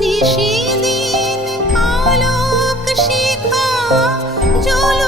নিশিদিন আলোক শিখা জ্বলো